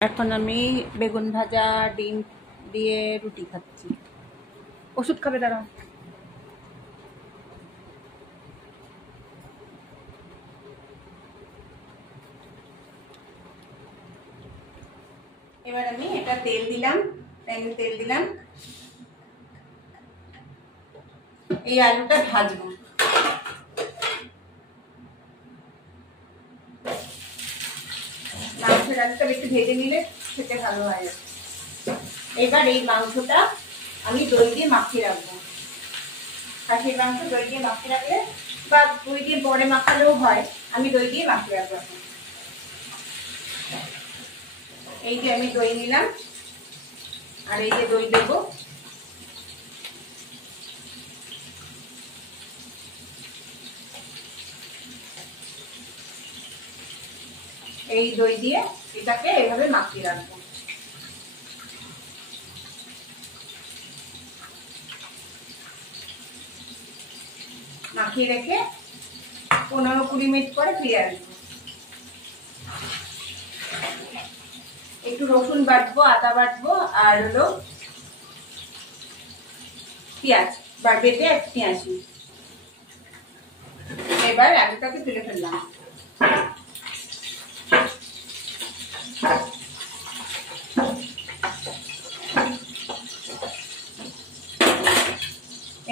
এখন আমি বেগুন ভাজা ডিম দিয়ে রুটি খাচ্ছি। ওষুধ খাবে দাঁড়াও। এবার আমি এটা তেল দিলাম, প্যানে তেল দিলাম। এই আলুটা ভাজবো। মাংসের আলুটা একটু ভেজে নিলে খেতে ভালো হয়। এবার এই মাংসটা আমি দই দিয়ে মাখিয়ে রাখবো। খাসির মাংস দই দিয়ে মাখিয়ে রাখলে বা 2 দিন পরে মাখালেও হয়, আমি দই দিয়ে মাখিয়ে রাখবো। এই যে আমি দই নিলাম আর এই যে দই দেবো। এই দই দিয়ে এটাকে এইভাবে মাখিয়ে রাখবো। মাখিয়ে রেখে 15-20 মিনিট পরে ফিরে আসবো। একটু রসুন বাটবো, আদা বাটবো আর হলো পেঁয়াজ বেটে নিয়ে আসি। এবার আলুটাকে তুলে ফেললাম।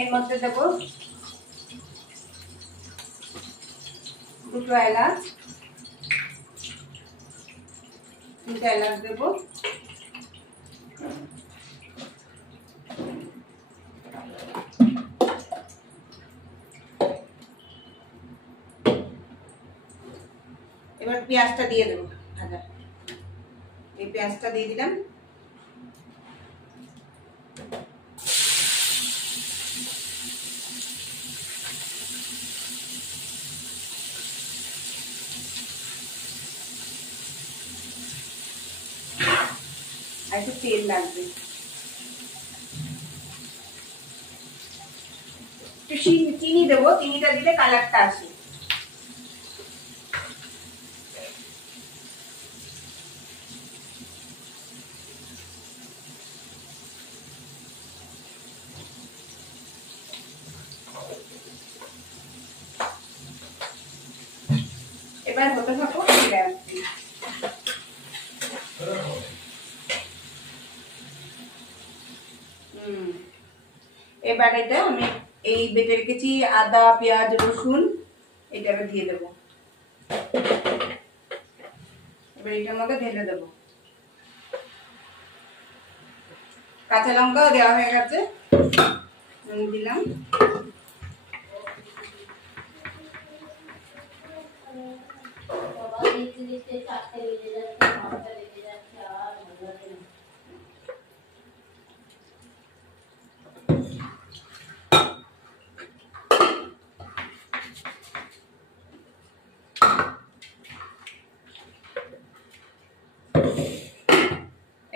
এর মধ্যে দেবো 2 এলাচ, 3 এলাচ দেবো। এবার পেঁয়াজটা দিয়ে দেবো ভাজা। এই পেঁয়াজটা দিয়ে দিলাম। আর একটু তেল লাগবে। একটু চিনি দেবো, চিনিটা দিলে কালারটা আসে। এবার হতে থাকো, ফিরে আসছি। এবার এটা আমি এই বেটে রেখেছি আদা, পেঁয়াজ, রসুন, এটা এবার দিয়ে দেবো। এবার এটার মধ্যে ঢেলে দেবো। কাঁচা লঙ্কাও দেওয়া হয়ে গেছে, দিলাম।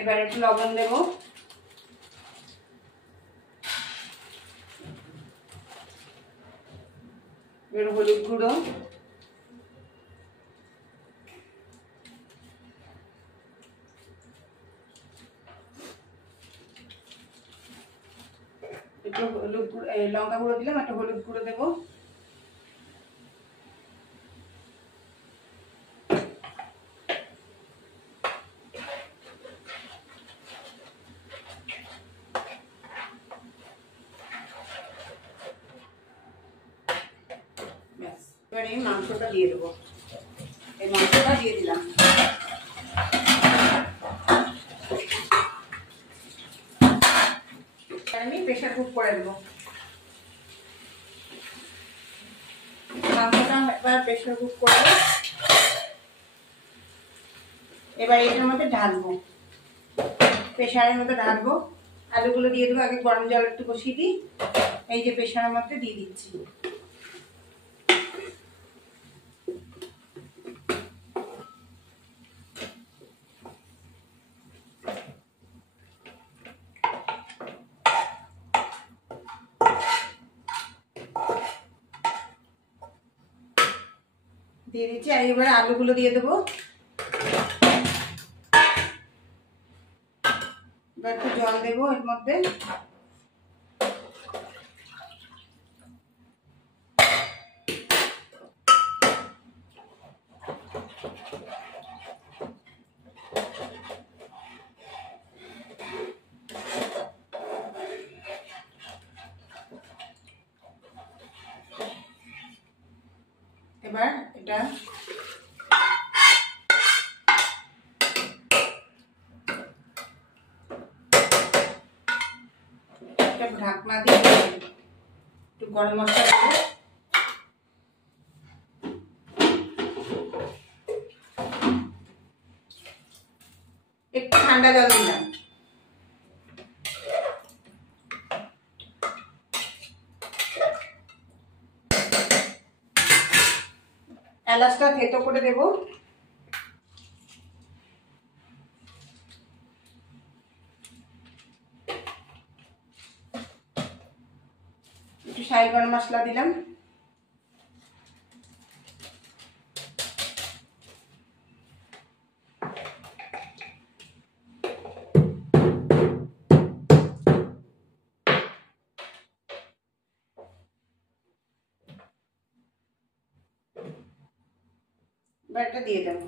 এবার একটু লবণ দেবো। এবার হলুদ গুঁড়ো, একটু হলুদ গুঁড়ো, লঙ্কা গুঁড়ো দিলাম, একটা হলুদ গুঁড়ো দেবো। এবার এই মাংসটা দিয়ে দেবো। এই মাংসটা দিয়ে দিলাম। আমি প্রেসার কুক করে দেবো। মাংসটা এবার প্রেসার কুক করে এবার এটার মধ্যে ঢালবো, প্রেসারের মধ্যে ঢালবো। আলুগুলো দিয়ে দেবো। আগে গরম জল একটু বসিয়ে দিই। এই যে প্রেসারের মধ্যে দিয়ে দিচ্ছি। দিয়ে দিচ্ছি। আর এবার আলুগুলো দিয়ে দেবো। একটু জল দেবো এর মধ্যে। এবার এটা ঢাকনা দিয়ে একটু গরম মশলা দেবো। একটু ঠান্ডা জল দিলাম। এলাচটা থেতো করে দেবো। একটু শাহি গরম মশলা দিলাম। এবার দিয়ে দেবো।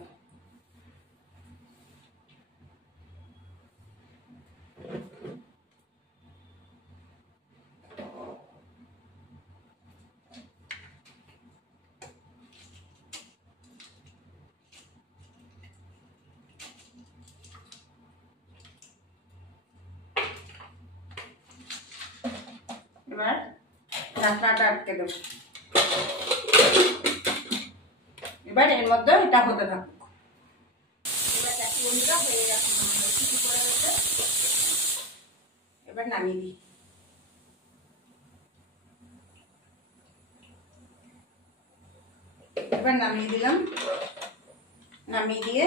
এবার ঢাকনাটা আটকে দেবো। এবার এর মধ্যে এটা হতে থাকুক। এবার নামিয়ে দিই। এবার নামিয়ে দিলাম। নামিয়ে দিয়ে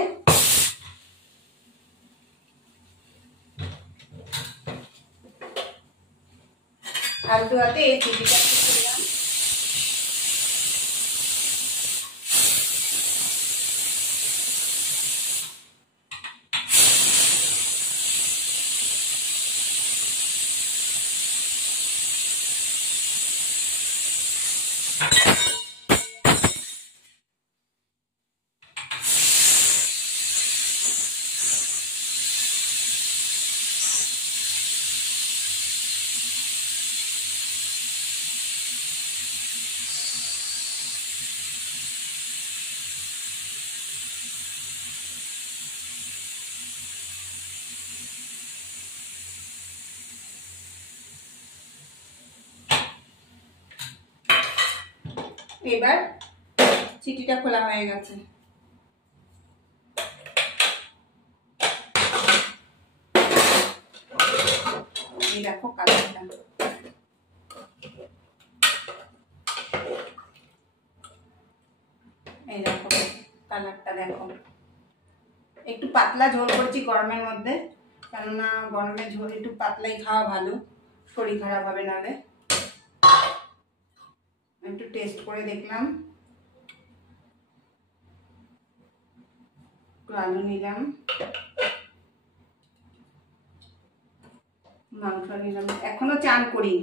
আলু হাতে এই চিনিটা দিলাম। এবার চিটিটা খোলা হয়ে গেছে। এই দেখো কালারটা। এই দেখো কালারটা দেখো। একটু পাতলা ঝোল করছি গরমের মধ্যে, কেননা গরমের ঝোল একটু পাতলাই খাওয়া ভালো, শরীর খারাপ হবে নাহলে। একটু টেস্ট করে দেখলাম। একটু আলু নিলাম, মাংস নিলাম। এখনো চান করি।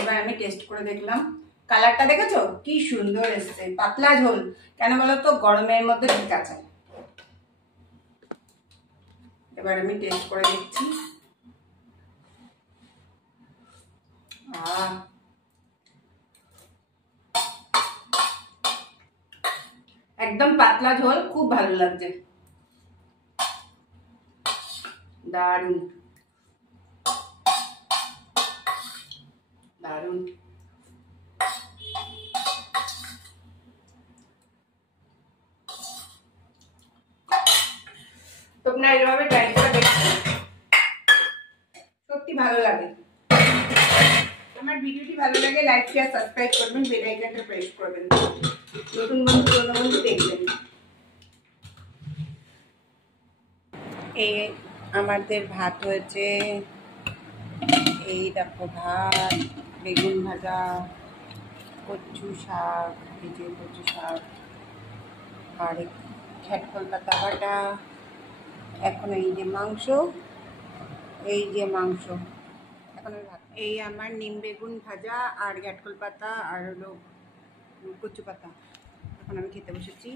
এবার আমি টেস্ট করে দেখলাম। কালারটা দেখেছো কি সুন্দর এসছে। পাতলা ঝোল কেন বলো তো, গরমের মধ্যে ঠিক আছে। এবার আমি টেস্ট করে দেখছি। একদম পাতলা ঝোল, খুব ভালো লাগছে, দারুণ দারুণ। তোমরা এভাবে ট্রাই করে দেখো, সত্যি ভালো লাগে। আমার ভিডিওটি ভালো লাগে লাইক শেয়ার সাবস্ক্রাইব করবেন, বেল আইকনটা প্রেস করবেন। নতুন বন্ধু পুরনো বন্ধু দেখবেন। এই আমাদের ভাত হয়েছে, এই দেখো ভাত, বেগুন ভাজা, কচু শাক, এই যে কচু শাক, আর ঘ্যাটকল পাতা বাটা, এখন এই যে মাংস, এই যে মাংস, এখন ভাত। এই আমার নিম বেগুন ভাজা আর ঘ্যাটকল পাতা আর হলো কচু পাতা, এখন আমি খেতে বসেছি।